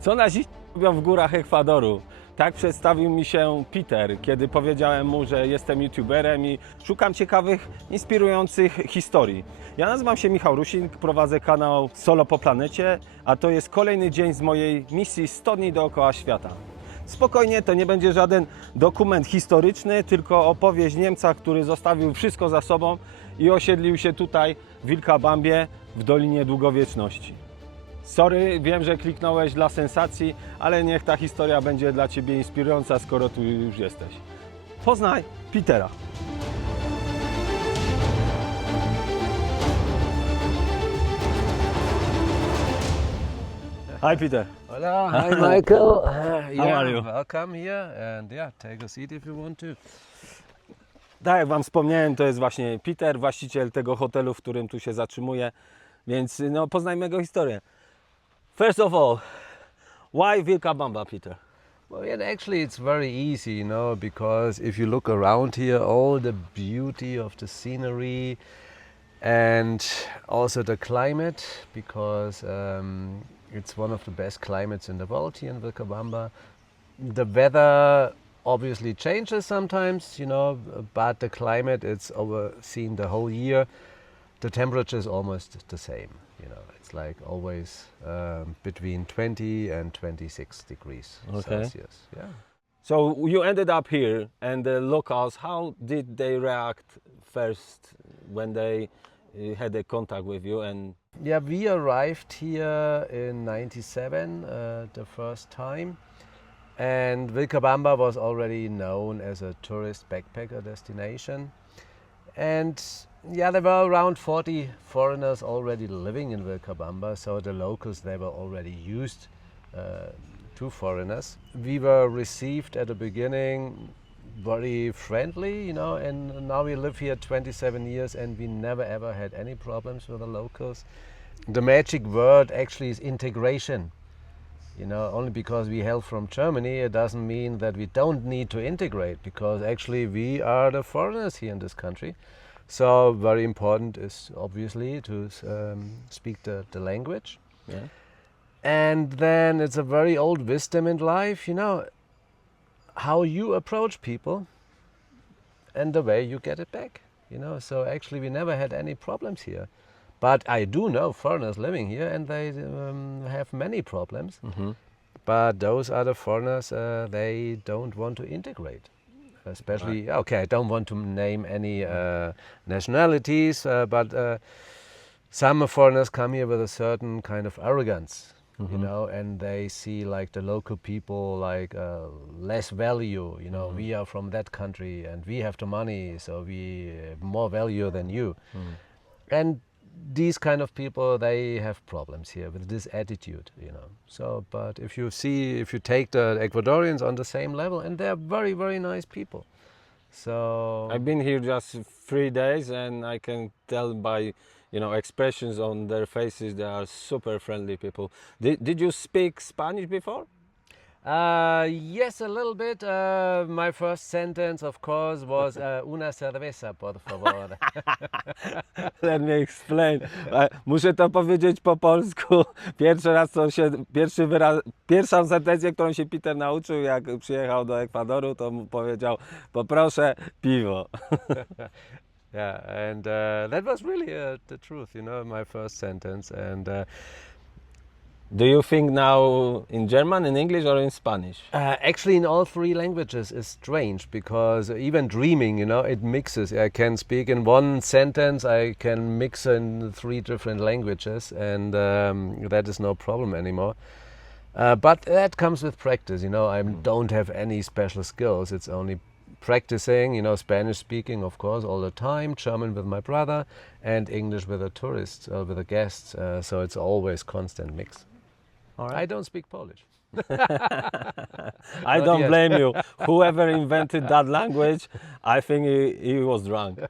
Co naziści robią w górach Ekwadoru? Tak przedstawił mi się Peter, kiedy powiedziałem mu, że jestem youtuberem i szukam ciekawych, inspirujących historii. Ja nazywam się Michał Rusik, prowadzę kanał Solo po Planecie, a to jest kolejny dzień z mojej misji 100 dni dookoła świata. Spokojnie, to nie będzie żaden dokument historyczny, tylko opowieść Niemca, który zostawił wszystko za sobą i osiedlił się tutaj w Vilcabambie w Dolinie Długowieczności. Sorry, wiem, że kliknąłeś dla sensacji, ale niech ta historia będzie dla Ciebie inspirująca, skoro tu już jesteś. Poznaj Petera. Hi Peter. Hola, hi Michael. How are you? Welcome here and take a seat if you want to. Tak jak Wam wspomniałem, to jest właśnie Peter, właściciel tego hotelu, w którym tu się zatrzymuję, więc no, poznajmy jego historię. First of all, why Vilcabamba, Peter? Well, yeah, actually it's very easy, you know, because if you look around here, all the beauty of the scenery and also the climate, because it's one of the best climates in the world here in Vilcabamba. The weather obviously changes sometimes, you know, but the climate, it's overseen the whole year. The temperature is almost the same, you know. It's like always between 20 and 26 degrees Celsius. Yeah. So you ended up here, and the locals, how did they react first when they had a contact with you? And yeah, we arrived here in '97 the first time, and Vilcabamba was already known as a tourist backpacker destination. And yeah, there were around 40 foreigners already living in Vilcabamba, so the locals, they were already used to foreigners. We were received at the beginning very friendly, you know, and now we live here 27 years and we never ever had any problems with the locals. The magic word actually is integration. You know, only because we hail from Germany, it doesn't mean that we don't need to integrate, because actually we are the foreigners here in this country. So very important is obviously to speak the language. yeah. And then it's a very old wisdom in life, you know, how you approach people and the way you get it back, you know. So actually we never had any problems here. But I do know foreigners living here and they have many problems. Mm-hmm. But those are the foreigners, they don't want to integrate. Especially, Right. okay, I don't want to name any nationalities, but some foreigners come here with a certain kind of arrogance, you know, and they see like the local people like less value, you know, we are from that country and we have the money, so we have more value than you. And these kind of people, they have problems here with this attitude, you know. So, but if you take the Ecuadorians on the same level, and they're very, very nice people. So I've been here just 3 days, and I can tell by, you know, expressions on their faces, they are super friendly people. Did you speak Spanish before? yes, a little bit. My first sentence, of course, was una cerveza, por favor. Let me explain. Muszę to powiedzieć po polsku. Pierwszą sentencję, którą się Peter nauczył, jak przyjechał do Ekwadoru, to mu powiedział: poproszę piwo. Yeah, and that was really the truth, you know, my first sentence. And Do you think now in German, in English, or in Spanish? actually, in all three languages is strange, because even dreaming, you know, it mixes. I can speak in one sentence, I can mix in 3 different languages, and that is no problem anymore. But that comes with practice, you know. I don't have any special skills. It's only practicing, you know, Spanish speaking, of course, all the time, German with my brother, and English with the tourists, with the guests. So it's always constant mix. All right. I don't speak Polish. I Not don't yet. blame you. Whoever invented that language, I think he was drunk.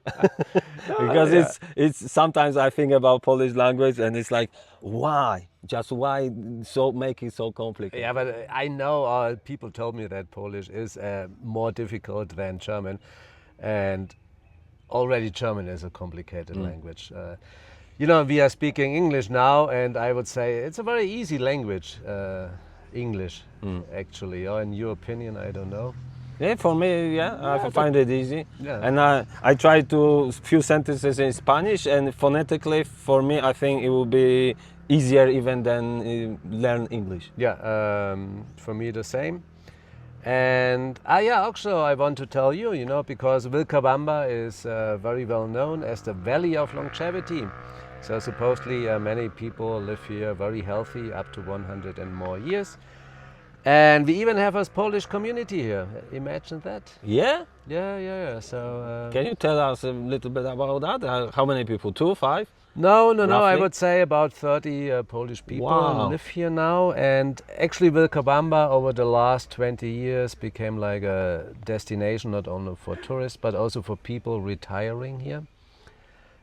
Because yeah. it's sometimes I think about Polish language and it's like, why? Just why so make it so complicated? Yeah, but I know people told me that Polish is more difficult than German, and already German is a complicated language. You know, we are speaking English now, and I would say it's a very easy language, English, actually. Or in your opinion, I don't know. Yeah, for me, yeah, I find it easy. Yeah. And I try to few sentences in Spanish, and phonetically, for me, I think it will be easier even than learn English. Yeah, for me the same. And yeah, also I want to tell you, you know, because Vilcabamba is very well known as the Valley of Longevity. So supposedly many people live here very healthy, up to 100 and more years. And we even have a Polish community here. Imagine that. Yeah? Yeah. So Can you tell us a little bit about that? How many people? 2, 5? No. I Roughly? would say about 30 Polish people Wow. live here now. And actually Vilcabamba over the last 20 years became like a destination not only for tourists but also for people retiring here.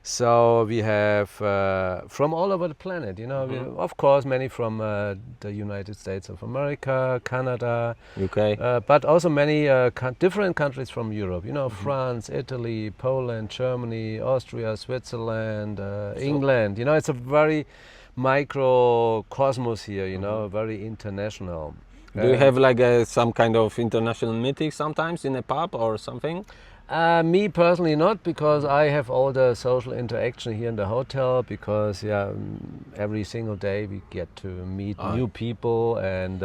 So we have from all over the planet, you know, of course many from the United States of America, Canada, UK. but also many different countries from Europe, you know, France, Italy, Poland, Germany, Austria, Switzerland, England. You know, it's a very microcosmos here, you know, very international. Do you have like some kind of international meeting sometimes in a pub or something? Me personally not, because I have all the social interaction here in the hotel, because every single day we get to meet new people, and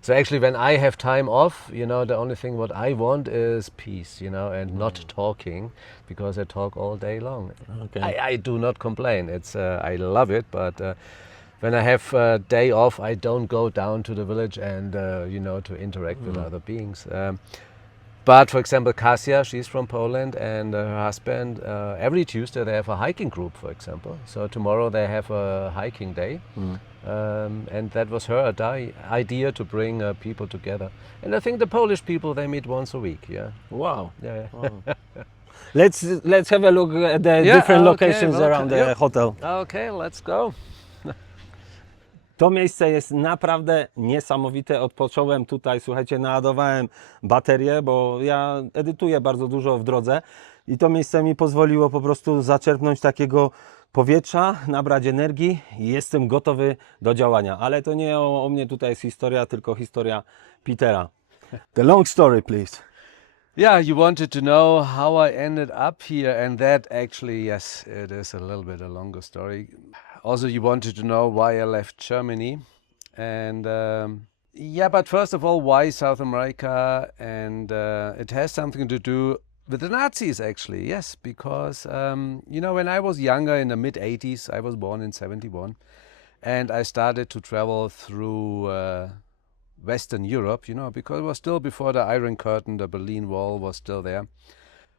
so actually when I have time off, you know, the only thing what I want is peace, you know, and not talking, because I talk all day long. Okay. I do not complain, it's I love it, but when I have a day off, I don't go down to the village and you know, to interact with other beings. But for example, Kasia, she's from Poland, and her husband, every Tuesday they have a hiking group, for example. So tomorrow they have a hiking day. And that was her idea, to bring people together. And I think the Polish people, they meet once a week, yeah. Wow. Yeah. Wow. Let's have a look at the different locations around the hotel. Okay, let's go. To miejsce jest naprawdę niesamowite. Odpocząłem tutaj, słuchajcie, naładowałem baterię, bo ja edytuję bardzo dużo w drodze i to miejsce mi pozwoliło po prostu zaczerpnąć takiego powietrza, nabrać energii i jestem gotowy do działania. Ale to nie o mnie tutaj jest historia, tylko historia Petera. The long story, please. Yeah, you wanted to know how I ended up here, and that actually, yes, it is a little bit a longer story. Also, you wanted to know why I left Germany, and yeah, but first of all, why South America? And it has something to do with the Nazis, actually, yes, because you know, when I was younger, in the mid-80s, I was born in 71, and I started to travel through Western Europe, you know, because it was still before the Iron Curtain, the Berlin Wall was still there.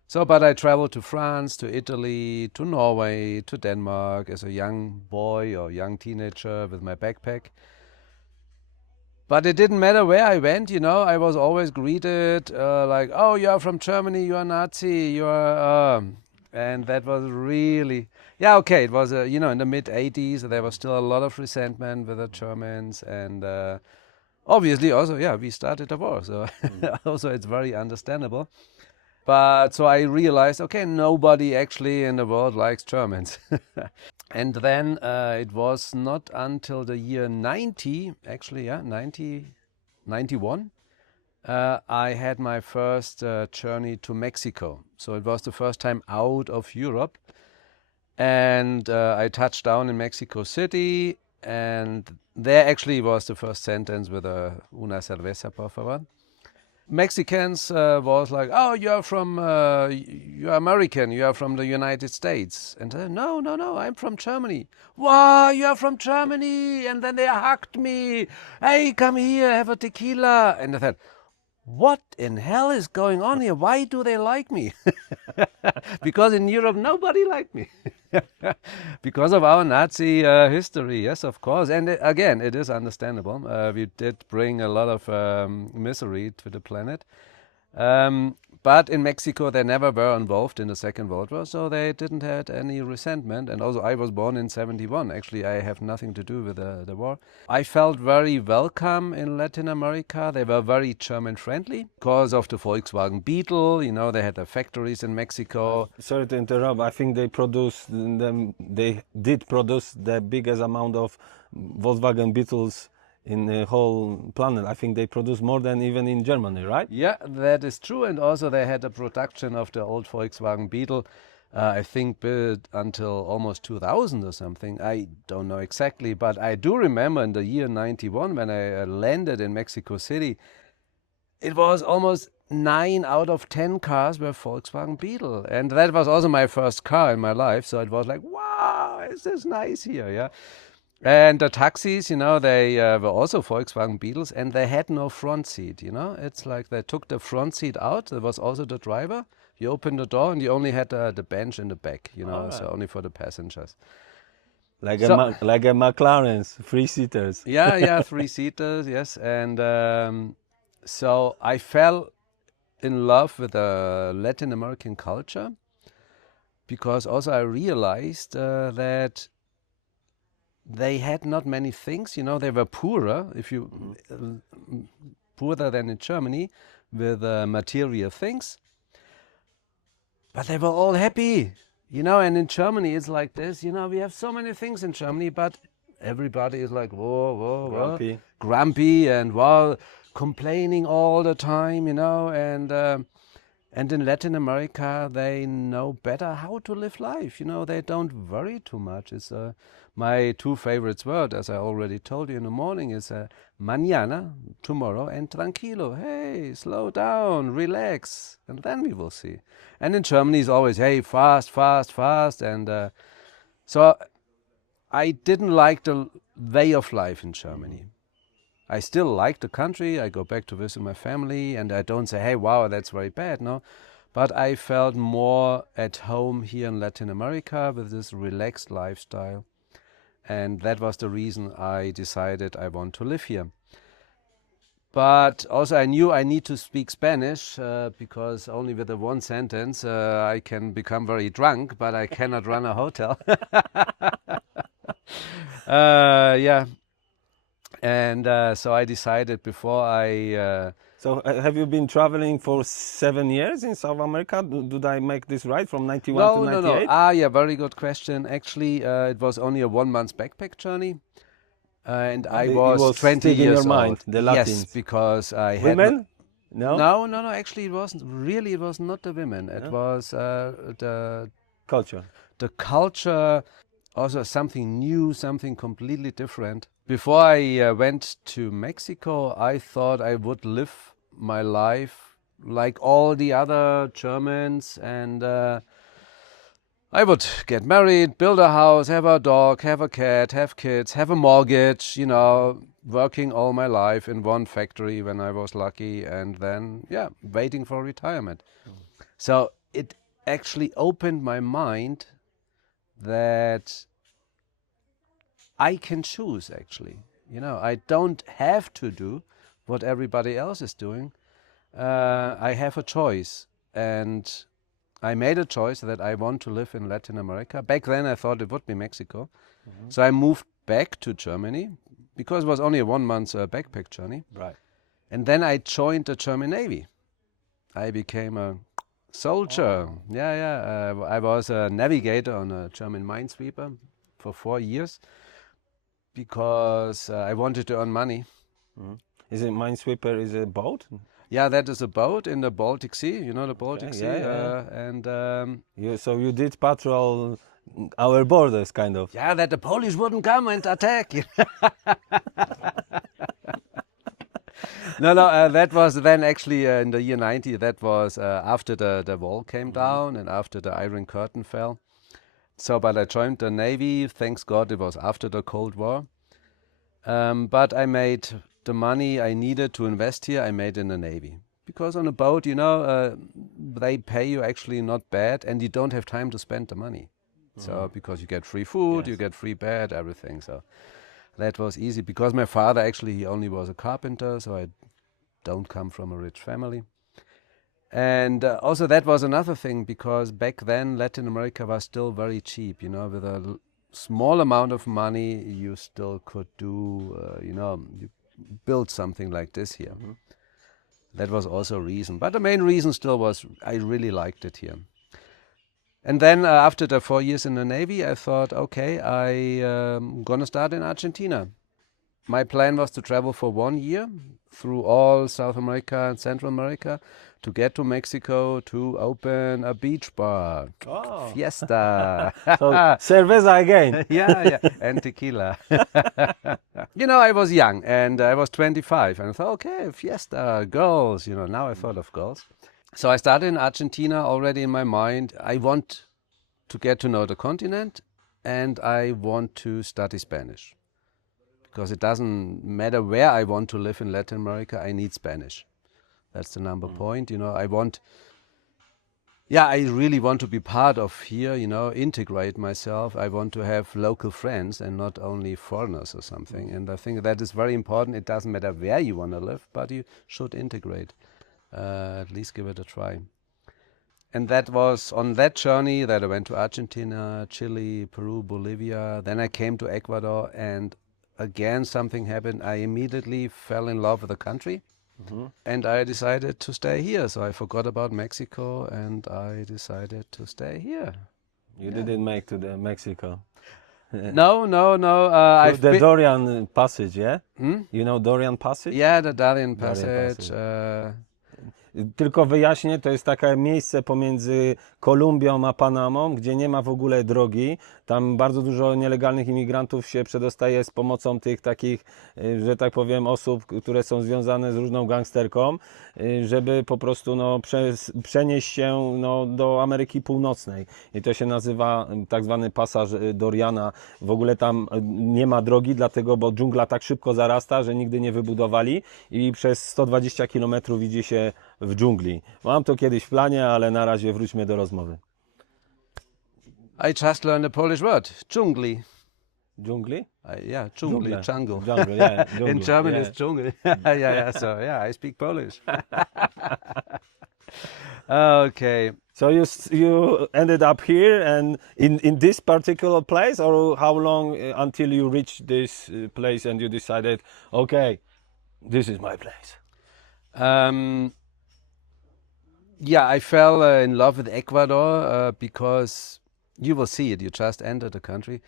So, but I traveled to France, to Italy, to Norway, to Denmark as a young boy or young teenager with my backpack. But it didn't matter where I went, you know, I was always greeted like, oh, you're from Germany, you're Nazi, you're... and that was really... Yeah, okay, it was, you know, in the mid-80s, there was still a lot of resentment with the Germans, and obviously also, yeah, we started a war, so also it's very understandable. But so I realized, okay, nobody actually in the world likes Germans. And then it was not until the year 90, actually, yeah, 91, I had my first journey to Mexico. So it was the first time out of Europe. And I touched down in Mexico City, and there actually was the first sentence with una cerveza, por favor. Mexicans was like, oh, you're American, you're from the United States. And no, I'm from Germany. Wow, you're from Germany. And then they hugged me. Hey, come here, have a tequila. And I thought, what in hell is going on here? Why do they like me? Because in Europe, nobody liked me. Because of our Nazi history, yes, of course. And again, it is but we did bring a lot of misery to the planet. But in Mexico, they never were involved in the Second World War, so they didn't have any resentment. And also, I was born in 71. Actually, I have nothing to do with the war. I felt very welcome in Latin America. They were very German-friendly because of the Volkswagen Beetle. You know, they had their factories in Mexico. Sorry to interrupt. I think they produced them. They did produce the biggest amount of Volkswagen Beetles in the whole planet. I think they produce more than even in Germany, right? Yeah, that is true. And also they had a production of the old Volkswagen Beetle, I think built until almost 2000 or something. I don't know exactly, but I do remember in the year 91 when I landed in Mexico City, it was almost 9 out of 10 cars were Volkswagen Beetle. And that was also my first car in my life. So it was like, wow, is this nice here, yeah? And the taxis, you know, they were also Volkswagen Beetles, and they had no front seat, you know. It's like they took the front seat out. There was also the driver. You opened the door, and you only had the bench in the back, you know, so only for the passengers. Like a McLaren's, 3-seaters. Yeah, 3-seaters, yes. And so I fell in love with the Latin American culture because also I realized that they had not many things, you know, they were poorer, poorer than in Germany with material things, but they were all happy, you know. And in Germany it's like this, you know, we have so many things in Germany, but everybody is like, whoa, grumpy and complaining all the time, you know. And in Latin America, they know better how to live life. You know, they don't worry too much. It's my 2 favorite words, as I already told you in the morning, is mañana, tomorrow, and tranquilo. Hey, slow down, relax, and then we will see. And in Germany, it's always, hey, fast. And so I didn't like the way of life in Germany. I still like the country. I go back to visit my family, and I don't say, hey, wow, that's very bad, no. But I felt more at home here in Latin America with this relaxed lifestyle. And that was the reason I decided I want to live here. But also I knew I need to speak Spanish because only with the one sentence I can become very drunk, but I cannot run a hotel. Yeah. And so I decided before I... So have you been traveling for 7 years in South America? Did I make this right, from 91 to 98? No. Yeah, very good question. Actually, it was only a 1-month backpack journey. And I was 20 years in your old. mind, the Latins. Yes, because I had... Women? No? No, actually it wasn't. Really, it was not the women. It was the... Culture. The culture, also something new, something completely different. Before I went to Mexico, I thought I would live my life like all the other Germans, and I would get married, build a house, have a dog, have a cat, have kids, have a mortgage, you know, working all my life in one factory when I was lucky, and then, yeah, waiting for retirement. So it actually opened my mind that I can choose, actually. You know, I don't have to do what everybody else is doing. I have a choice, and I made a choice that I want to live in Latin America. Back then I thought it would be Mexico. So I moved back to Germany because it was only a 1-month backpack journey. Right. And then I joined the German Navy. I became a soldier. Yeah. I was a navigator on a German minesweeper for 4 years. Because I wanted to earn money. Is it minesweeper? Is it a boat? Yeah, that is a boat in the Baltic Sea. You know the Baltic Sea. Yeah. And So you did patrol our borders, kind of. yeah, that the Polish wouldn't come and attack. No, that was then actually in the year 90. That was after the wall came down and after the Iron Curtain fell. So, but I joined the Navy. Thanks God it was after the Cold War. But I made the money I needed to invest here, I made in the Navy. Because on a boat, you know, they pay you actually not bad, and you don't have time to spend the money. So, because you get free food, you get free bed, everything. So that was easy. Because my father actually, he only was a carpenter, so I don't come from a rich family. And also that was another thing, because back then Latin America was still very cheap, you know, with a small amount of money you still could do, you know, you build something like this here. That was also a reason. But the main reason still was I really liked it here. And then after the 4 years in the Navy, I thought, okay, I'm gonna start in Argentina. My plan was to travel for 1 year through all South America and Central America to get to Mexico to open a beach bar. Oh. Fiesta. So, cerveza again. Yeah, and tequila. You know, I was young and I was 25 and I thought, okay, fiesta, girls, you know, now I thought of girls. So I started in Argentina already in my mind. I want to get to know the continent and I want to study Spanish. Because it doesn't matter where I want to live in Latin America, I need Spanish. That's the number point, you know. I really want to be part of here, you know, integrate myself. I want to have local friends and not only foreigners or something. And I think that is very important. It doesn't matter where you want to live, but you should integrate. At least give it a try. And that was on that journey that I went to Argentina, Chile, Peru, Bolivia. Then I came to Ecuador and again something happened. I immediately fell in love with the country. And I decided to stay here. So I forgot about Mexico and I decided to stay here. You didn't make to the Mexico. No. The Dorian Passage, yeah? You know Dorian Passage? Yeah, the Dorian Dorian Passage. Tylko wyjaśnię, to jest takie miejsce pomiędzy Kolumbią a Panamą, gdzie nie ma w ogóle drogi. Tam bardzo dużo nielegalnych imigrantów się przedostaje z pomocą tych takich, że tak powiem, osób, które są związane z różną gangsterką, żeby po prostu przenieść się do Ameryki Północnej. I to się nazywa tak zwany pasaż Doriana. W ogóle tam nie ma drogi, dlatego, bo dżungla tak szybko zarasta, że nigdy nie wybudowali i przez 120 km idzie się w dżungli. Mam to kiedyś w planie, ale na razie wróćmy do rozmowy. I just learned a Polish word, dżungli. Dżungli? Yeah, dżungli, jungle. Jungle, yeah. Jungle, In German yeah. it's dżungel. yeah, so yeah, I speak Polish. Okay. So you ended up here and in this particular place, or how long until you reached this place and you decided, okay, this is my place? Yeah, I fell in love with Ecuador because you will see it. You just enter the country.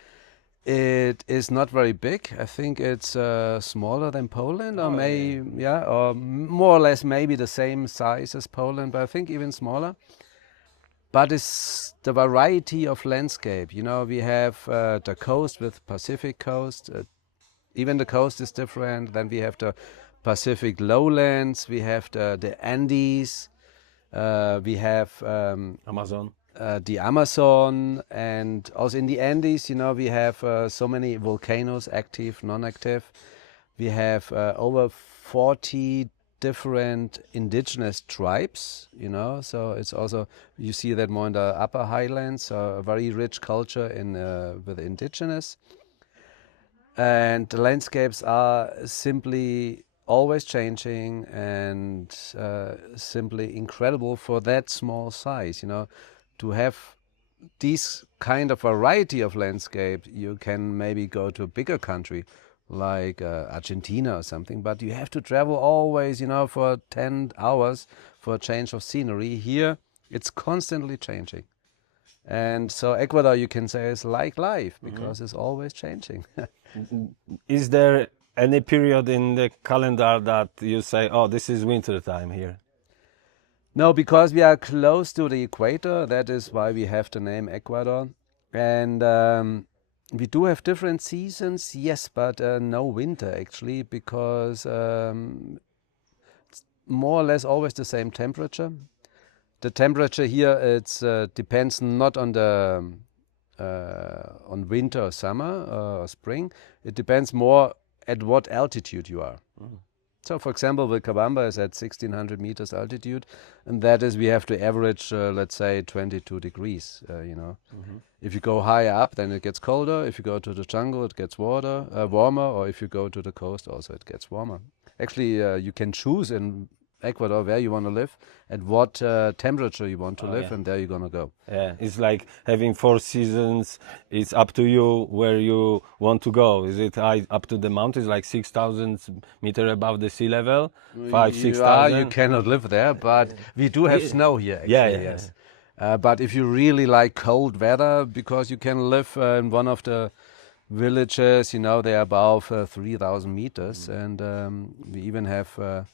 It is not very big. I think it's smaller than Poland, or or more or less maybe the same size as Poland, but I think even smaller. But it's the variety of landscape. You know, we have the coast with Pacific coast. Even the coast is different. Then we have the Pacific lowlands. We have the Andes. We have Amazon. The Amazon, and also in the Andes, you know, we have so many volcanoes, active, non-active. We have over 40 different indigenous tribes, you know, so it's also, you see that more in the upper highlands, so a very rich culture with the indigenous. And the landscapes are simply always changing and simply incredible for that small size, you know. To have this kind of variety of landscape, you can maybe go to a bigger country like Argentina or something, but you have to travel always, you know, for 10 hours for a change of scenery. Here, it's constantly changing. And so Ecuador, you can say, is like life because it's always changing. Is there any period in the calendar that you say, oh, this is winter time here? No, because we are close to the equator. That is why we have the name Ecuador. And we do have different seasons, yes, but no winter actually, because it's more or less always the same temperature. The temperature here, it depends not on the on winter or summer or spring. It depends more at what altitude you are. So, for example, Vilcabamba is at 1,600 meters altitude, and that is, we have to average, let's say, 22 degrees, you know. If you go higher up, then it gets colder. If you go to the jungle, it gets warmer, or if you go to the coast, also it gets warmer. Actually, you can choose in Ecuador, where you want to live, at what temperature you want to live, yeah. and there you're gonna go. Yeah, it's like having 4 seasons. It's up to you where you want to go. Is it high up to the mountains, like 6,000 meters above the sea level? 6,000? You cannot live there, but we do have snow here, actually, Yeah. yes. But if you really like cold weather, because you can live in one of the villages, you know, they're above 3,000 meters, and we even have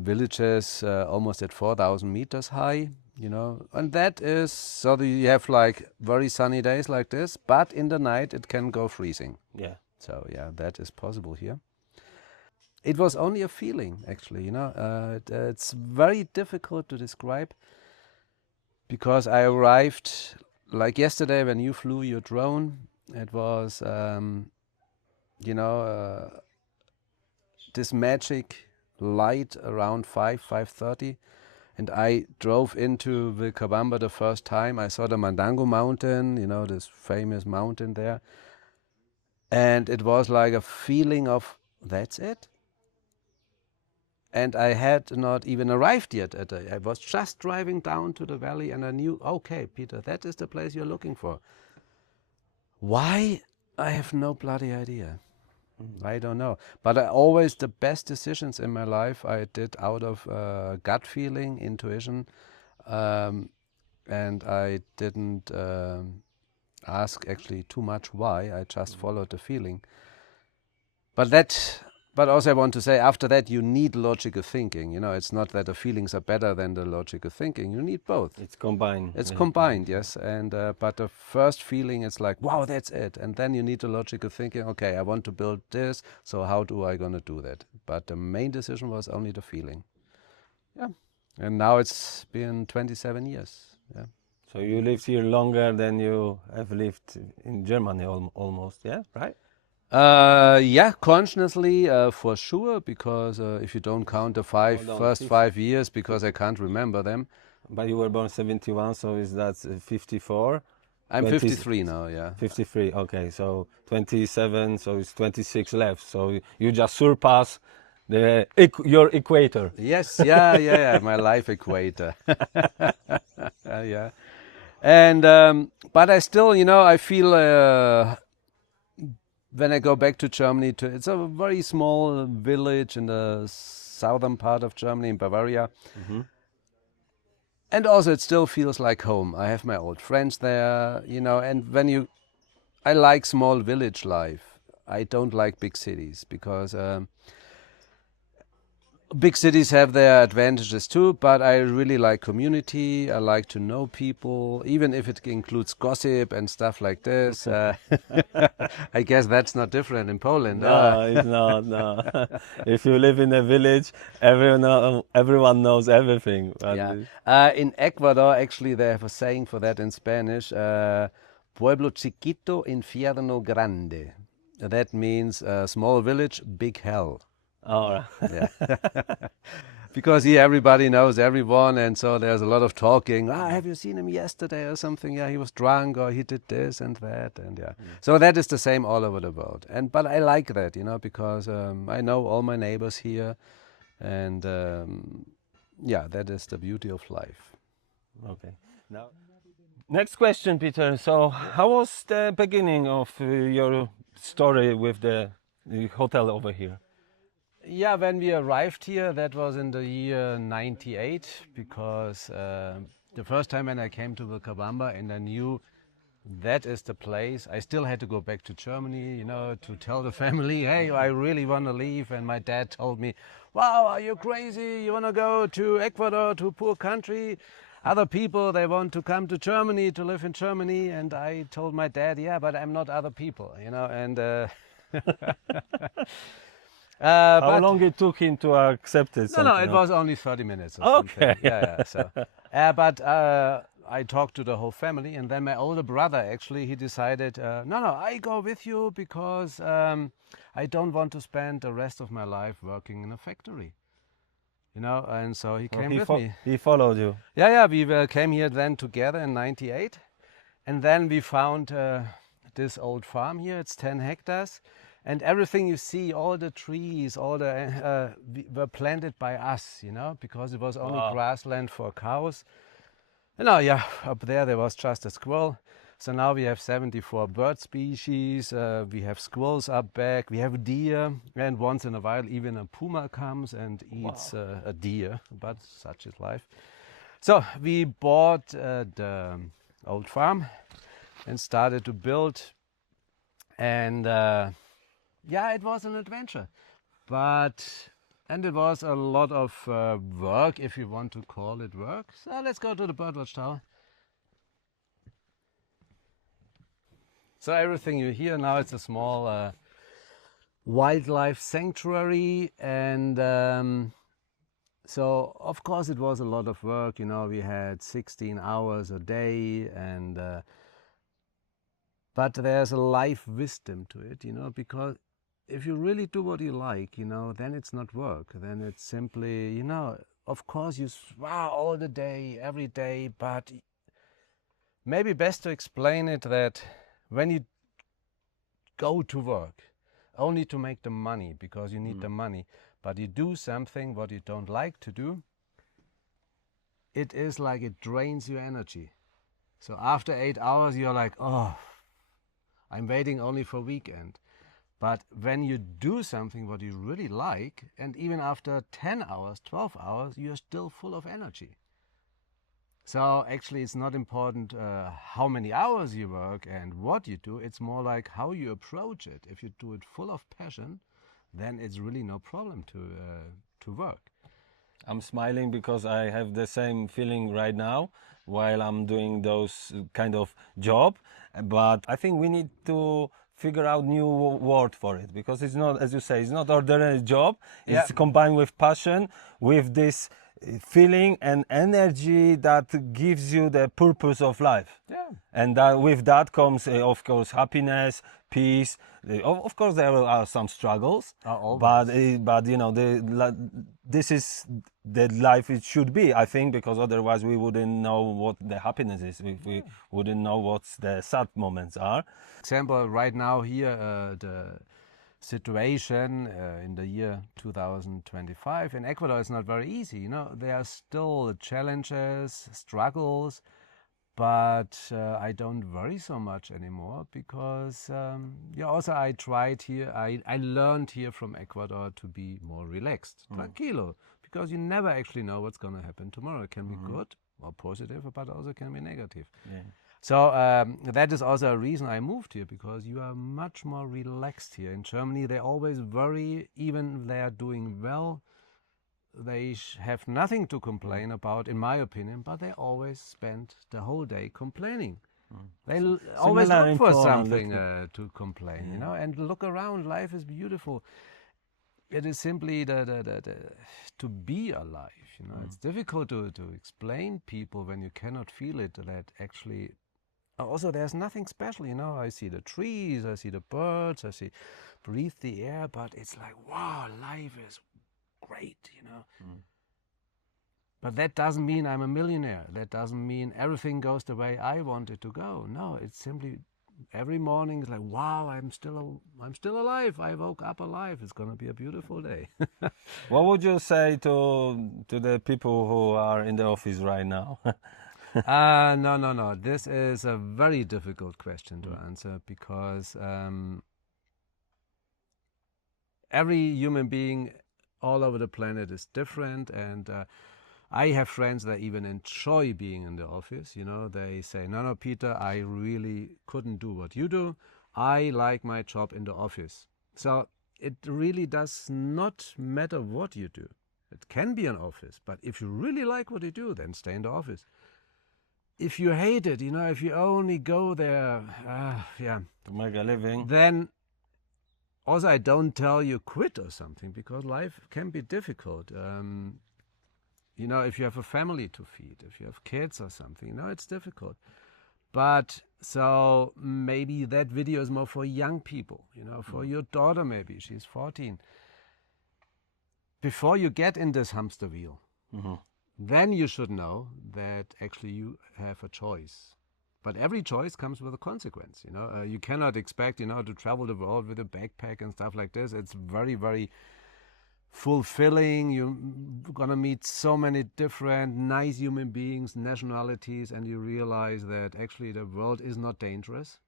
villages almost at 4,000 meters high, you know, and that is, so that you have like very sunny days like this, but in the night it can go freezing. Yeah. So yeah, that is possible here. It was only a feeling, actually, you know. It's very difficult to describe, because I arrived like yesterday when you flew your drone. It was, you know, this magic light around 5:30, and I drove into Vilcabamba the first time. I saw the Mandango mountain, you know, this famous mountain there, and it was like a feeling of, that's it. And I had not even arrived yet. I was just driving down to the valley, and I knew, okay, Peter, that is the place you're looking for. Why? I have no bloody idea. I don't know. But the best decisions in my life I did out of gut feeling, intuition, and I didn't ask actually too much why. I just followed the feeling. But also I want to say, after that you need logical thinking. You know, it's not that the feelings are better than the logical thinking. You need both. It's combined. It's combined, yes. And but the first feeling, it's like, wow, that's it. And then you need the logical thinking. Okay, I want to build this. So how do I gonna do that? But the main decision was only the feeling. Yeah. And now it's been 27 years. Yeah. So you lived here longer than you have lived in Germany almost, yeah, right? Yeah, consciously for sure, because if you don't count the first 5 years, because I can't remember them. But you were born 71, so is that 54? I'm 53 now, yeah. 53, okay, so 27, so it's 26 left. So you just surpass your equator. Yes, yeah, my life equator. Yeah. And, but I still, you know, I feel when I go back to Germany, it's a very small village in the southern part of Germany, in Bavaria. Mm-hmm. And also it still feels like home. I have my old friends there, you know, and I like small village life. I don't like big cities, because big cities have their advantages too, but I really like community. I like to know people, even if it includes gossip and stuff like this. I guess that's not different in Poland. No, it's not, no. If you live in a village, everyone knows everything. Yeah. In Ecuador, actually, they have a saying for that in Spanish, pueblo chiquito, infierno grande. That means small village, big hell. All right. Yeah. Because here everybody knows everyone, and so there's a lot of talking. Have you seen him yesterday or something? Yeah, he was drunk, or he did this and that, and yeah. So that is the same all over the world. But I like that, you know, because I know all my neighbors here, and yeah, that is the beauty of life. Okay. Now, next question, Peter. So, how was the beginning of your story with the hotel over here? Yeah, when we arrived here, that was in the year 98, because the first time when I came to Vilcabamba and I knew that is the place, I still had to go back to Germany, you know, to tell the family, hey, I really want to leave. And my dad told me, wow, are you crazy? You want to go to Ecuador, to a poor country? Other people, they want to come to Germany, to live in Germany. And I told my dad, yeah, but I'm not other people, you know, and... How long it took him to accept it? No, it was only 30 minutes. Or okay. Something. Yeah. So, but I talked to the whole family, and then my older brother actually he decided, no, I go with you because I don't want to spend the rest of my life working in a factory. You know, and so he came with me. He followed you. Yeah. We came here then together in '98, and then we found this old farm here. It's 10 hectares. And everything you see, all the trees, all the were planted by us, you know, because it was only grassland for cows. And now, yeah, up there was just a squirrel. So now we have 74 bird species, we have squirrels up back, we have deer, and once in a while even a puma comes and eats a deer, but such is life. So we bought the old farm and started to build, and yeah, it was an adventure, and it was a lot of work, if you want to call it work. So let's go to the birdwatch tower. So everything you hear now, it's a small wildlife sanctuary, and so of course it was a lot of work. You know, we had 16 hours a day, and but there's a life wisdom to it, you know, because if you really do what you like, you know, then it's not work. Then it's simply, you know, of course you all the day, every day, but maybe best to explain it that when you go to work only to make the money, because you need the money, but you do something what you don't like to do, it is like it drains your energy. So after 8 hours you're like, oh, I'm waiting only for weekend. But when you do something what you really like, and even after 10 hours, 12 hours, you're still full of energy. So actually it's not important how many hours you work and what you do, it's more like how you approach it. If you do it full of passion, then it's really no problem to work. I'm smiling because I have the same feeling right now while I'm doing those kind of job, but I think we need to figure out new word for it, because it's not, as you say, it's not ordinary job. It's combined with passion, with this feeling and energy that gives you the purpose of life. Yeah. And with that comes, of course, happiness, peace. Of course, there are some struggles, but you know, this is the life it should be, I think, because otherwise we wouldn't know what the happiness is. We wouldn't know what the sad moments are. Example, right now here, the situation in the year 2025 in Ecuador is not very easy. You know, there are still challenges, struggles, but I don't worry so much anymore, because also I tried here, I learned here from Ecuador to be more relaxed, tranquilo, because you never actually know what's going to happen tomorrow. It can be good or positive, but also can be negative. Yeah. So that is also a reason I moved here, because you are much more relaxed here. In Germany, they always worry, even if they are doing well. They have nothing to complain about, in my opinion, but they always spend the whole day complaining. They always look for something to complain, you know, and look around. Life is beautiful. It is simply to be alive, you know. It's difficult to explain people when you cannot feel it, that actually also there's nothing special, you know. I see the trees, I see the birds, I breathe the air, but it's like, wow, life is great, you know. But that doesn't mean I'm a millionaire. That doesn't mean everything goes the way I want it to go. No, it's simply every morning is like, wow, I'm still alive. I woke up alive. It's going to be a beautiful day. What would you say to the people who are in the office right now? No. This is a very difficult question to answer, because every human being all over the planet is different, and I have friends that even enjoy being in the office. You know, they say, no, Peter, I really couldn't do what you do. I like my job in the office. So it really does not matter what you do. It can be an office, but if you really like what you do, then stay in the office. If you hate it, you know, if you only go there, to make a living, then also I don't tell you quit or something, because life can be difficult. You know, if you have a family to feed, if you have kids or something, you know, it's difficult. But so maybe that video is more for young people, you know, for your daughter maybe, she's 14. Before you get in this hamster wheel, then you should know that actually you have a choice. But every choice comes with a consequence. You cannot expect to travel the world with a backpack and stuff like this. It's very, very fulfilling. You're gonna meet so many different nice human beings, nationalities, and you realize that actually the world is not dangerous.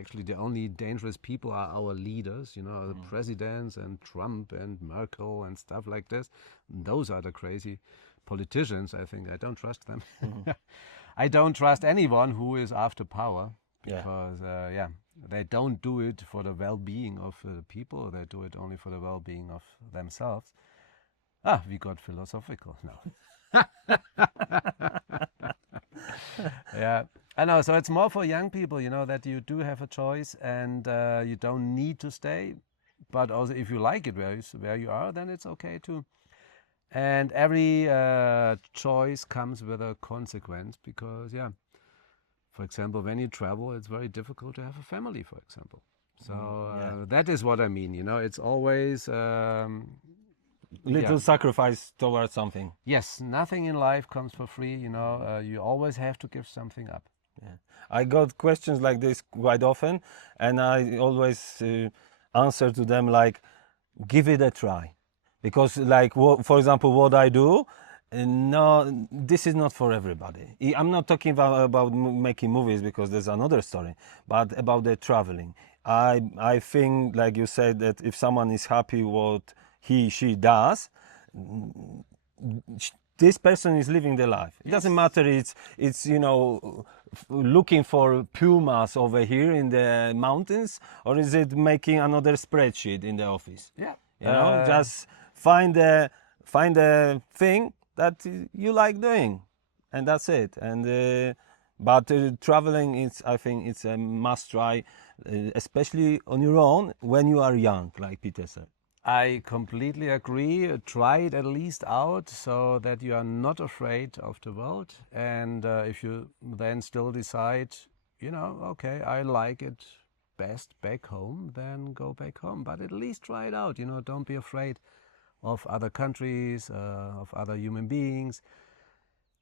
Actually, the only dangerous people are our leaders, the presidents and Trump and Merkel and stuff like this. Those are the crazy politicians, I think. I don't trust them. I don't trust anyone who is after power because, they don't do it for the well-being of the people. They do it only for the well-being of themselves. We got philosophical now. Yeah, I know. So it's more for young people, that you do have a choice and you don't need to stay. But also, if you like it where you are, then it's okay too. And every choice comes with a consequence because, for example, when you travel, it's very difficult to have a family, for example. So that is what I mean. It's always little sacrifice towards something. Yes, nothing in life comes for free. You always have to give something up. Yeah. I got questions like this quite often, and I always answer to them like, give it a try. Because like, for example, what I do, no, this is not for everybody. I'm not talking about making movies because there's another story, but about the traveling. I think, like you said, that if someone is happy what she does, this person is living their life. It doesn't matter. It's looking for pumas over here in the mountains, or is it making another spreadsheet in the office? Yeah. Just find the thing that you like doing, and that's it. And but traveling I think it's a must try, especially on your own when you are young, like Peter said. I completely agree. Try it at least out so that you are not afraid of the world. And if you then still decide, okay, I like it best back home, then go back home. But at least try it out. Don't be afraid of other countries, of other human beings.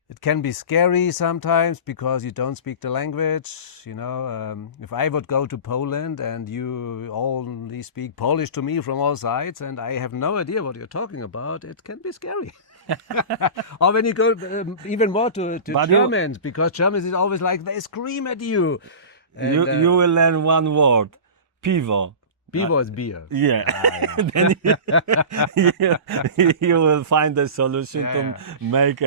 It can be scary sometimes because you don't speak the language. If I would go to Poland and you only speak Polish to me from all sides and I have no idea what you're talking about, it can be scary. Or when you go even more to Germans, because Germans is always like they scream at you. And, you will learn one word, piwo. Piwo is beer. Yeah. Then you will find a solution to make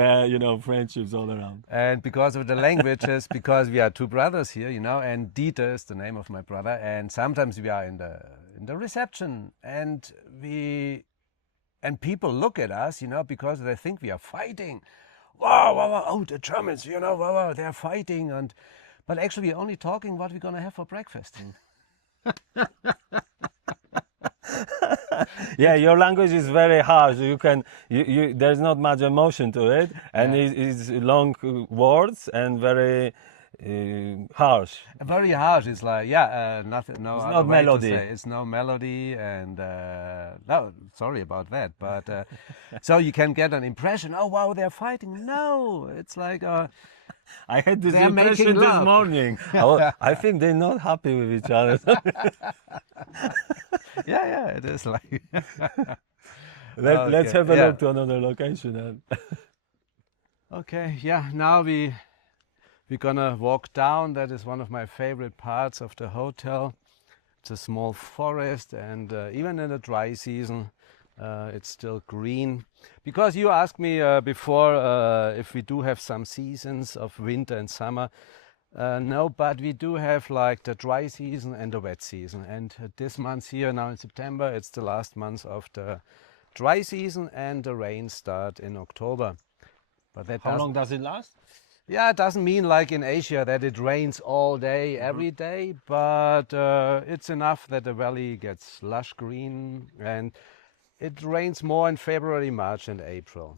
friendships all around. And because of the languages, because we are two brothers here, and Dieter is the name of my brother, and sometimes we are in the reception and people look at us, because they think we are fighting. Wow, oh, the Germans, wow, they're fighting, but actually we're only talking what we're gonna have for breakfast. Yeah, your language is very harsh. There's not much emotion to it, and it's long words and very harsh. Very harsh. It's like nothing. No, it's other not way melody. To say. It's no melody, and no, sorry about that. But so you can get an impression. Oh wow, they're fighting. No, it's like. I had this impression this morning. I think they're not happy with each other. Yeah, it is like. Let's have a look to another location then. Okay, now we're gonna walk down. That is one of my favorite parts of the hotel. It's a small forest, and even in the dry season, it's still green. Because you asked me before if we do have some seasons of winter and summer. No, but we do have like the dry season and the wet season. And this month here, now in September, it's the last month of the dry season, and the rains start in October. But that How long does it last? Yeah, it doesn't mean like in Asia that it rains all day, every day, but it's enough that the valley gets lush green, and it rains more in February, March and April.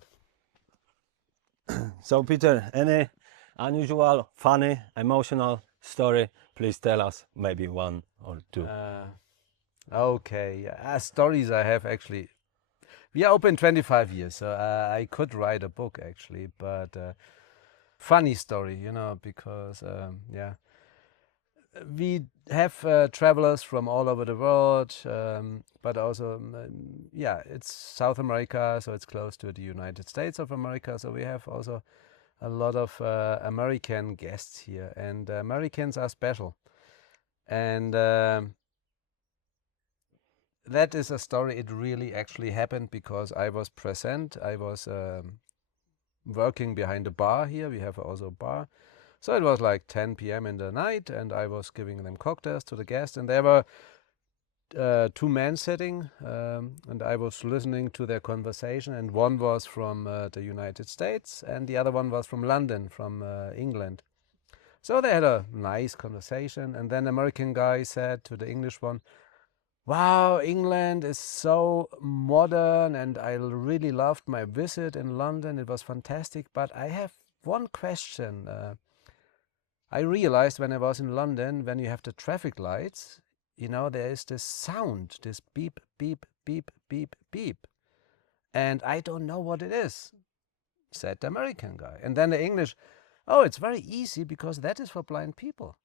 So Peter, any unusual, funny, emotional story? Please tell us, maybe one or two. Okay, stories I have actually. We are open 25 years, so I could write a book actually, but funny story, because we have travelers from all over the world, but also, it's South America, so it's close to the United States of America. So we have also a lot of American guests here, and Americans are special. And that is a story. It really actually happened because I was present. I was working behind a bar here. We have also a bar. So it was like 10 p.m. in the night, and I was giving them cocktails to the guests, and there were two men sitting, and I was listening to their conversation, and one was from the United States, and the other one was from London, from England. So they had a nice conversation, and then the American guy said to the English one, "Wow, England is so modern, and I really loved my visit in London. It was fantastic, but I have one question. I realized when I was in London, when you have the traffic lights, there is this sound, this beep, beep, beep, beep, beep. And I don't know what it is," said the American guy. And then the English, "Oh, it's very easy because that is for blind people."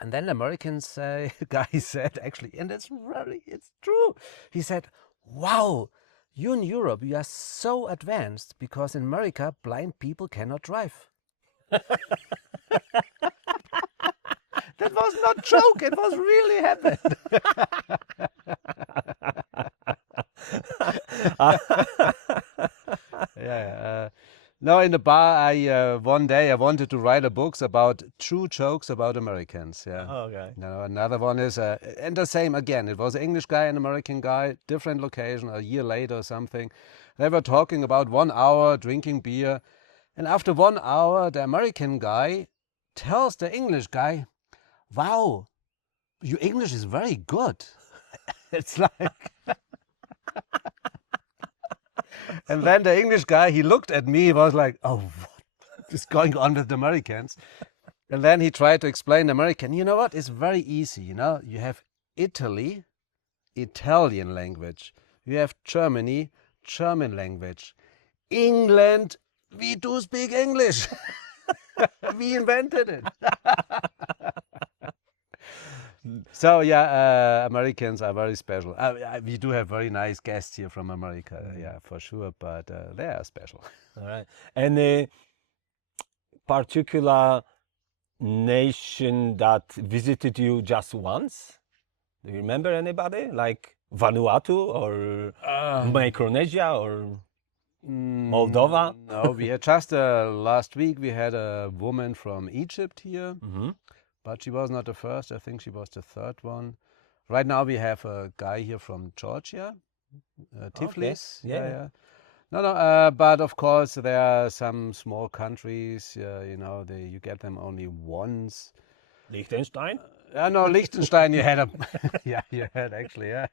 And then the American guy said, actually, and it's true. He said, "Wow, you in Europe, you are so advanced because in America, blind people cannot drive." That was not a joke, it was really happened. No, in the bar, one day I wanted to write a book about true jokes about Americans. Yeah. Oh, okay. No, another one is, and the same again. It was an English guy, an American guy, different location, a year later or something. They were talking about 1 hour drinking beer, and after 1 hour, the American guy tells the English guy, "Wow, your English is very good." It's like. And then the English guy, he looked at me, he was like, "Oh, what is going on with the Americans?" And then he tried to explain the American, "You know what, it's very easy, you have Italy, Italian language. You have Germany, German language. England, we do speak English." We invented it. So Americans are very special. We do have very nice guests here from America, for sure, but they are special. All right. Any particular nation that visited you just once? Do you remember anybody? Like Vanuatu or Micronesia or Moldova? No, we had just last week we had a woman from Egypt here. Mm-hmm. But she was not the first. I think she was the third one. Right now we have a guy here from Georgia, Tiflis. Okay. Yeah. No, but of course there are some small countries, you get them only once. Liechtenstein? No, Liechtenstein you had a, you had actually, yeah.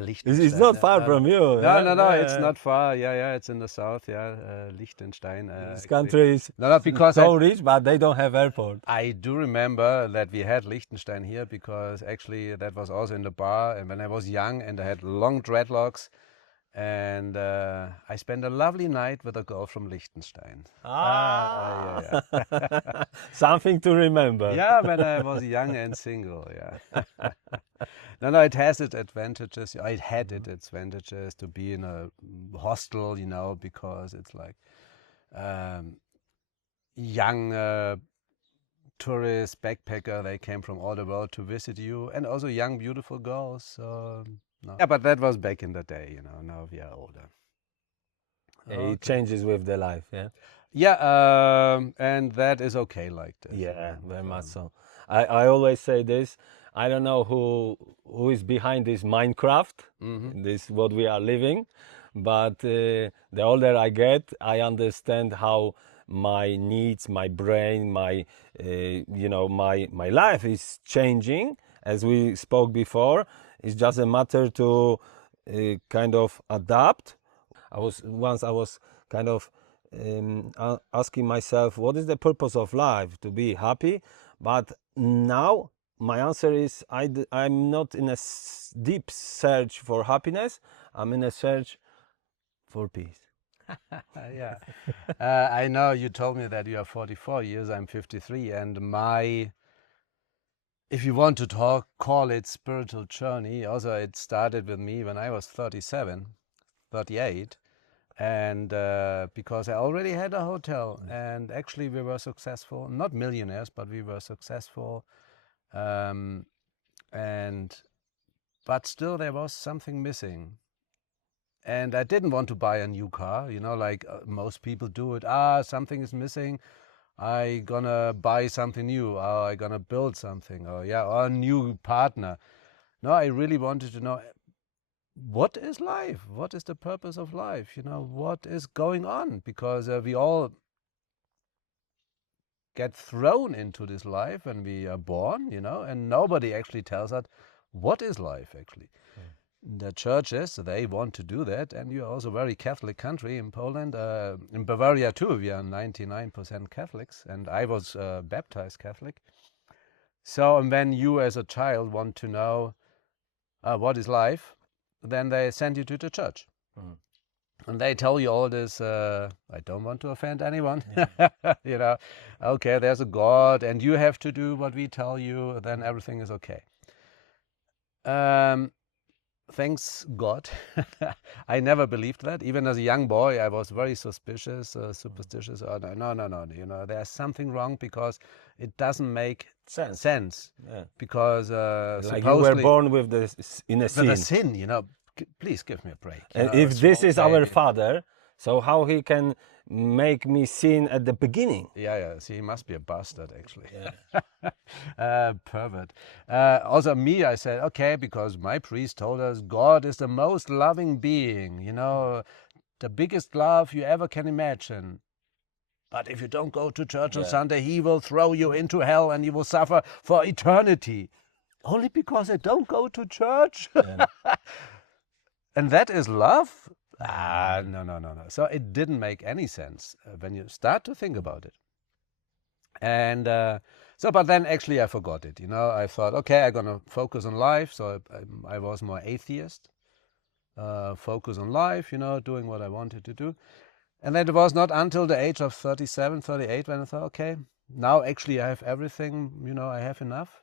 Liechtenstein. It's not far from you. No, it's not far. It's in the south. Liechtenstein. This country is because so rich, but they don't have airport. I do remember that we had Liechtenstein here because actually that was also in the bar, and when I was young and I had long dreadlocks, and I spent a lovely night with a girl from Liechtenstein. Something to remember. Yeah, when I was young and single. Yeah. No, it has its advantages. It had its advantages to be in a hostel, because it's like young tourist backpacker. They came from all the world to visit you, and also young, beautiful girls. So, no. Yeah, but that was back in the day. Now we are older. It changes with the life. Yeah. Yeah, and that is okay like this. Yeah, very much so. I always say this. I don't know who is behind this Minecraft, this what we are living, but the older I get, I understand how my needs, my brain, my my life is changing. As we spoke before, it's just a matter to kind of adapt. I was kind of asking myself, what is the purpose of life? To be happy, but now my answer is I'm not in a deep search for happiness. I'm in a search for peace. Yeah. I know you told me that you are 44 years, I'm 53, and if you want to call it spiritual journey, also it started with me when I was 37, 38, and because I already had a hotel, and actually we were successful, not millionaires, but we were successful, but still there was something missing. And I didn't want to buy a new car, like most people do it. Something is missing. I gonna buy something new. I gonna build something. Or a new partner. No, I really wanted to know, what is life? What is the purpose of life? What is going on? Because we all get thrown into this life when we are born, and nobody actually tells us what is life actually. The churches, they want to do that, and you're also a very Catholic country in Poland. In Bavaria too, we are 99% Catholics, and I was baptized Catholic. So when you as a child want to know what is life, then they send you to the church. And they tell you all this, I don't want to offend anyone, okay, there's a God, and you have to do what we tell you, then everything is okay. Thanks God, I never believed that. Even as a young boy, I was very suspicious, superstitious. Oh, no, there's something wrong because it doesn't make sense. Yeah. Because like you were born with in a sin. With a sin, please give me a break. If this is our Father, so how he can make me sin at the beginning? Yeah. See, he must be a bastard, actually. Yeah. Pervert. Also, me, I said, okay, because my priest told us God is the most loving being, the biggest love you ever can imagine. But if you don't go to church on Sunday, he will throw you into hell and you will suffer for eternity. Only because I don't go to church? Yeah. And that is love? No. So it didn't make any sense when you start to think about it. And but then actually I forgot it. I thought, okay, I'm going to focus on life. So I was more atheist. Focus on life, doing what I wanted to do. And then it was not until the age of 37, 38 when I thought, okay, now actually I have everything, I have enough.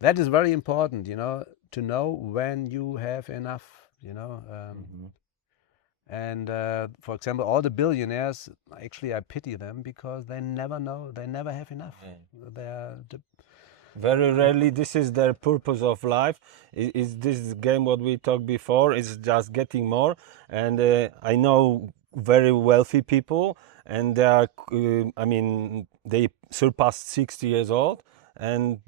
That is very important, to know when you have enough. And for example, all the billionaires, actually I pity them because they never know, they never have enough. Very rarely this is their purpose of life. Is this game what we talked before? It's just getting more. And I know very wealthy people, and they are, they surpassed 60 years old, and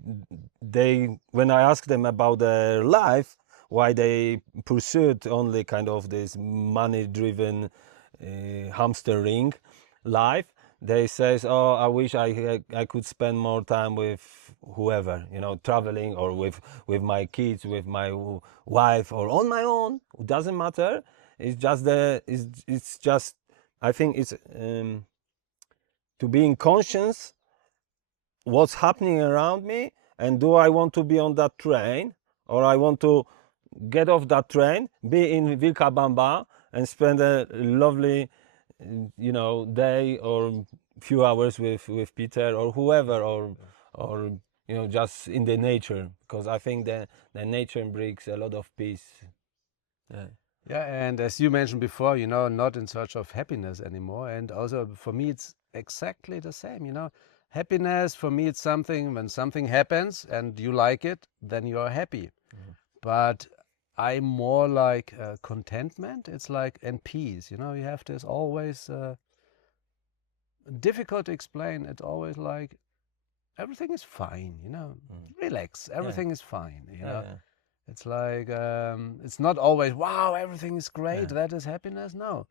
when I ask them about their life, why they pursued only kind of this money-driven hamstering life, they says, oh, I wish I could spend more time with whoever, traveling, or with my kids, with my wife, or on my own. It doesn't matter. It's just I think it's to be in conscious what's happening around me, and do I want to be on that train, or I want to get off that train, be in Vilcabamba and spend a lovely, day or few hours with Peter or whoever, or just in the nature, because I think the nature brings a lot of peace. Yeah, and as you mentioned before, not in search of happiness anymore. And also for me, it's exactly the same. Happiness for me, it's something when something happens and you like it, then you are happy. But I'm more like contentment. It's like, and peace. You have this always difficult to explain. It's always like everything is fine. Relax. Everything is fine. It's like it's not always wow. Everything is great. That is happiness. No,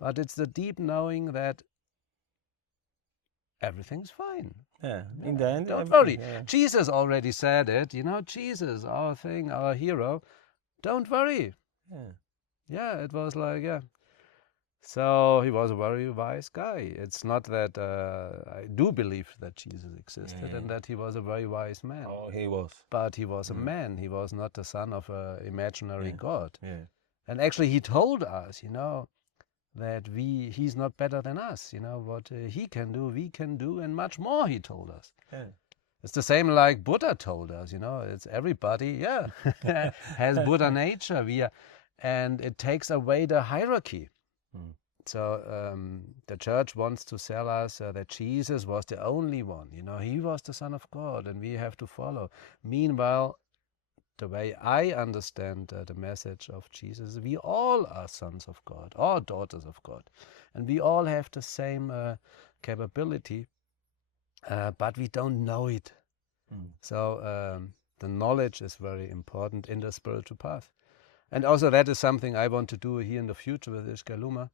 but it's the deep knowing that everything's fine. In the end, don't worry. Jesus already said it. Jesus, our thing, our hero. Don't worry. It was like, So he was a very wise guy. It's not that I do believe that Jesus existed and that he was a very wise man. Oh, he was. But he was a man. He was not the son of an imaginary God. And actually he told us, that he's not better than us. You know, what he can do, we can do, and much more, he told us. Yeah. It's the same like Buddha told us, you know, it's everybody, has Buddha nature. And it takes away the hierarchy. So the church wants to sell us that Jesus was the only one, you know, he was the Son of God and we have to follow. Meanwhile, the way I understand the message of Jesus, we all are sons of God, all daughters of God. And we all have the same capability, but we don't know it. So the knowledge is very important in the spiritual path. And also that is something I want to do here in the future with Ishkaluma.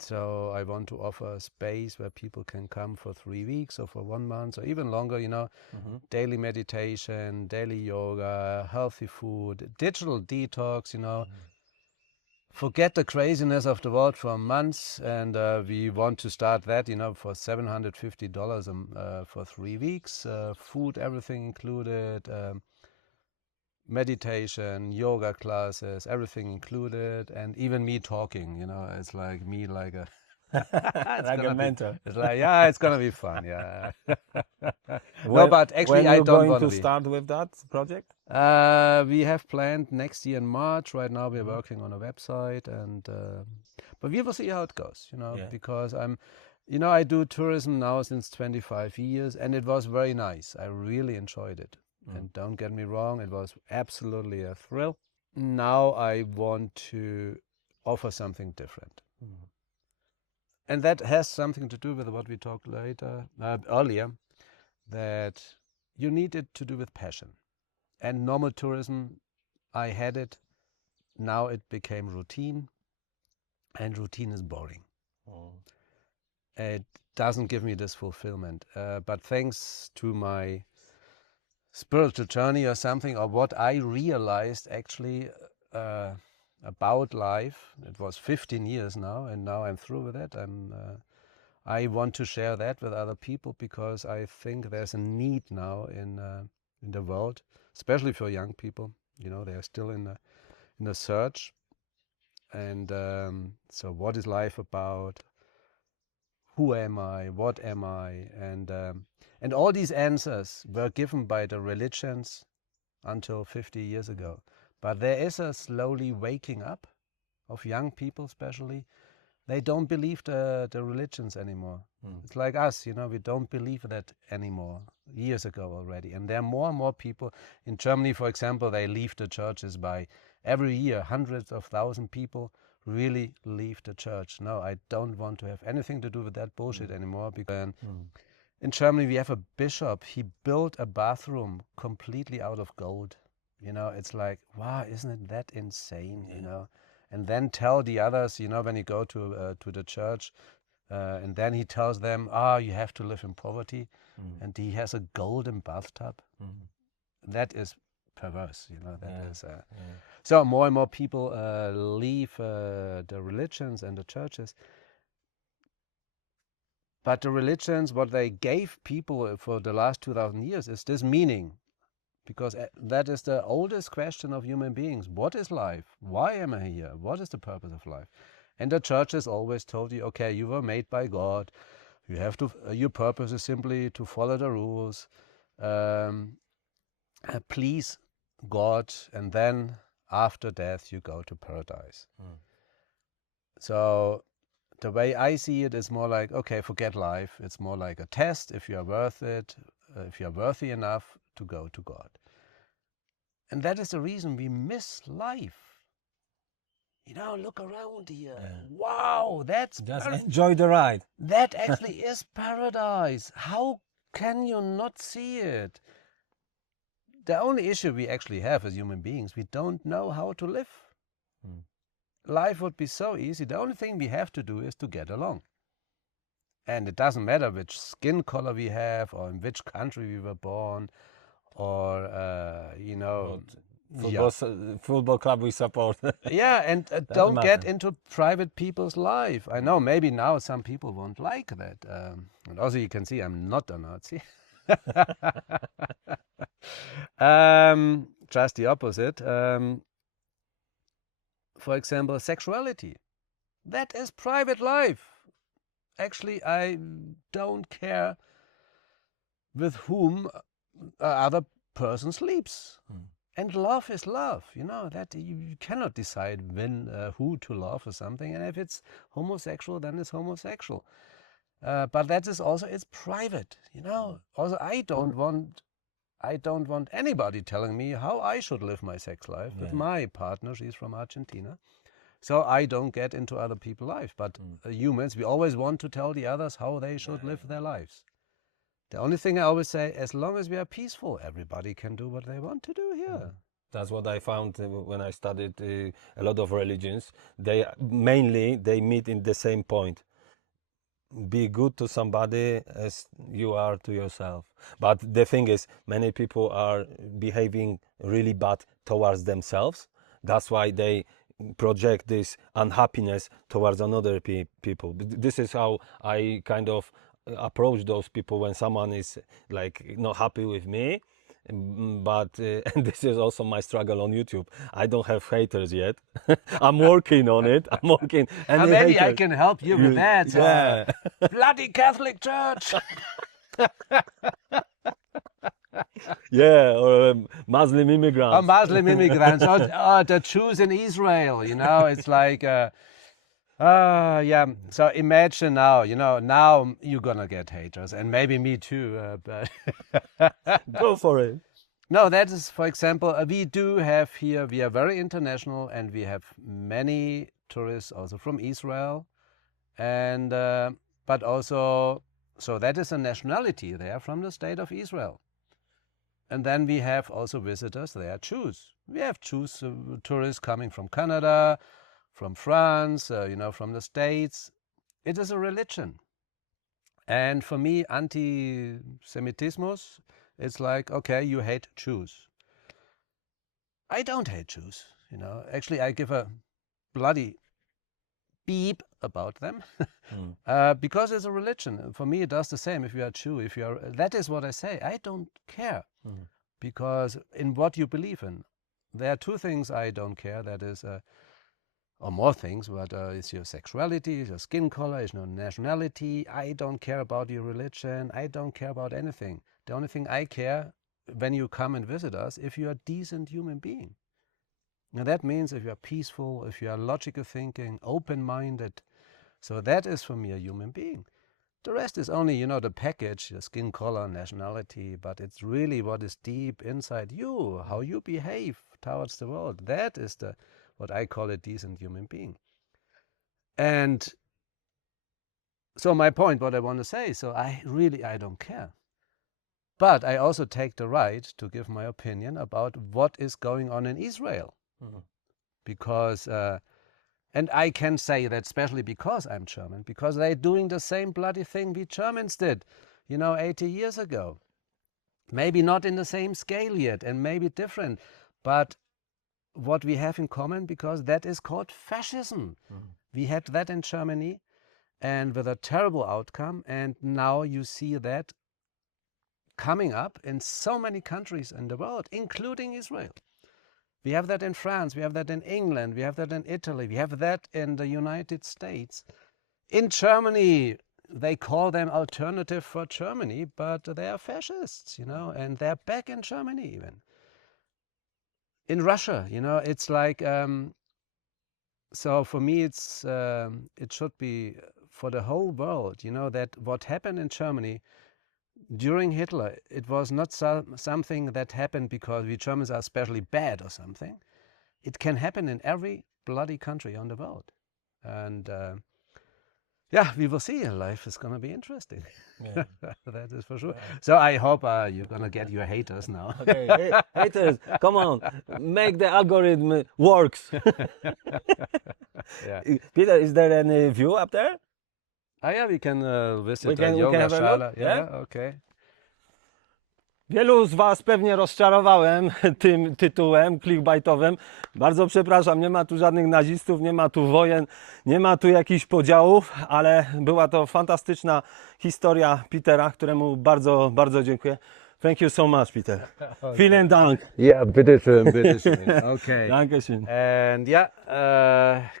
So I want to offer a space where people can come for 3 weeks or for 1 month or even longer, you know, daily meditation, daily yoga, healthy food, digital detox, you know, forget the craziness of the world for months. And we want to start that, you know, for $750 for 3 weeks, food, everything included, meditation, yoga classes, everything included, and even me talking, you know, it's like me like a like a mentor. It's like, yeah, it's gonna be fun, yeah. When, but actually when I you don't going want to be. start with that project? We have planned next year in March. Right now we're working on a website, and but we will see how it goes, you know, because you know, I do tourism now since 25 years, and it was very nice. I really enjoyed it. And don't get me wrong, it was absolutely a thrill. Now I want to offer something different. And that has something to do with what we talked earlier, that you need it to do with passion. And normal tourism, I had it, now it became routine, and routine is boring. It doesn't give me this fulfillment. But thanks to my spiritual journey or something, or what I realized actually about life, it was 15 years now, and now I'm through with it. I want to share that with other people, because I think there's a need now in the world, especially for young people. You know, they are still in the search. And so what is life about? Who am I? What am I? And all these answers were given by the religions until 50 years ago. But there is a slowly waking up of young people, especially. They don't believe the religions anymore. It's like us, you know, we don't believe that anymore, years ago already. And there are more and more people. In Germany, for example, they leave the churches by every year. Hundreds of thousands people really leave the church. No, I don't want to have anything to do with that bullshit anymore. Because in Germany, we have a bishop. He built a bathroom completely out of gold. You know, it's like, wow, isn't it that insane, you know? And then tell the others, you know, when you go to the church, and then he tells them, you have to live in poverty. And he has a golden bathtub. That is perverse, you know, that is... So more and more people leave the religions and the churches. But the religions, what they gave people for the last 2,000 years is this meaning. Because that is the oldest question of human beings. What is life? Why am I here? What is the purpose of life? And the churches always told you, okay, you were made by God. You have to. Your purpose is simply to follow the rules, please God, and then after death you go to paradise. So the way I see it is more like, okay, forget life. It's more like a test if you are worth it, if you are worthy enough to go to God. And that is the reason we miss life. You know, look around here. Wow, that's... Just enjoy the ride. That actually is paradise. How can you not see it? The only issue we actually have as human beings, we don't know how to live. Life would be so easy. The only thing we have to do is to get along. And it doesn't matter which skin color we have, or in which country we were born, or, you know... Football club we support. Yeah, and don't get into private people's life. I know maybe now some people won't like that. And also you can see I'm not a Nazi. Just the opposite. For example, sexuality. that is private life. Actually, I don't care with whom other person sleeps. And love is love, you know, that you cannot decide when, who to love or something. And if it's homosexual, then it's homosexual. But that is also, it's private, you know. Also, I don't want anybody telling me how I should live my sex life with my partner. She's from Argentina. So I don't get into other people's life. But humans, we always want to tell the others how they should live their lives. The only thing I always say, as long as we are peaceful, everybody can do what they want to do here. That's what I found when I studied a lot of religions. They meet in the same point. Be good to somebody as you are to yourself. But the thing is, many people are behaving really bad towards themselves. That's why they project this unhappiness towards another people. This is how I kind of approach those people when someone is like not happy with me. But and this is also my struggle on YouTube. I don't have haters yet. I'm working on it. I'm working. And Maybe haters, I can help you with that. Yeah. Bloody Catholic Church. Yeah, or Muslim immigrants. Or Muslim immigrants, or the Jews in Israel, you know, it's like, yeah, so imagine now, you know, now you're gonna get haters, and maybe me too, but... Go for it. No, that is, for example, we do have here, we are very international, and we have many tourists also from Israel, and, but also, so that is a nationality, they are from the state of Israel. And then we have also visitors, they are Jews. We have Jews, tourists coming from Canada, from France, you know, from the States. It is a religion. And for me, anti-Semitismus, it's like, okay, you hate Jews. I don't hate Jews, you know. Actually, I give a bloody beep about them because it's a religion. For me, it does the same if you are Jew. If you are, that is what I say. I don't care because in what you believe in. There are two things I don't care. That is, or more things, but it's your sexuality, it's your skin color, it's your nationality. I don't care about your religion. I don't care about anything. The only thing I care when you come and visit us, if you are a decent human being. Now that means if you are peaceful, if you are logical thinking, open-minded. So that is for me a human being. The rest is only, you know, the package, the skin color, nationality, but it's really what is deep inside you, how you behave towards the world. That is the what I call a decent human being. And so my point, what I want to say, so I don't care. But I also take the right to give my opinion about what is going on in Israel. Because, and I can say that especially because I'm German, because they're doing the same bloody thing we Germans did, you know, 80 years ago. Maybe not in the same scale yet, and maybe different, but what we have in common, because that is called fascism. We had that in Germany, and with a terrible outcome, and now you see that coming up in so many countries in the world, including Israel. We have that in France, we have that in England, we have that in Italy, we have that in the United States. In Germany, they call them Alternative for Germany, but they are fascists, you know, and they're back in Germany even. In Russia, you know, it's like, so for me it's, it should be for the whole world, you know, that what happened in Germany during Hitler, it was not something that happened because we Germans are especially bad or something. It can happen in every bloody country on the world. And yeah, we will see. Life is going to be interesting. Yeah. That is for sure. Yeah. So I hope you're going to get your haters now. Okay, haters, come on, make the algorithm works. Yeah. Peter, is there any view up there? Ah yeah, we can visit the yoga shala. Yeah, okay. Wielu z Was pewnie rozczarowałem tym tytułem clickbaitowym. Bardzo przepraszam, nie ma tu żadnych nazistów, nie ma tu wojen, nie ma tu jakichś podziałów, ale była to fantastyczna historia Petera, któremu bardzo, bardzo dziękuję. Thank you so much, Peter. Vielen Dank. Yeah, bitteschön, bitteschön. Okay. Dankeschön. And yeah,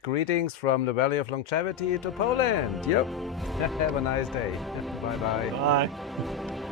greetings from the Valley of Longevity to Poland. Yep. Have a nice day. Bye bye. Bye.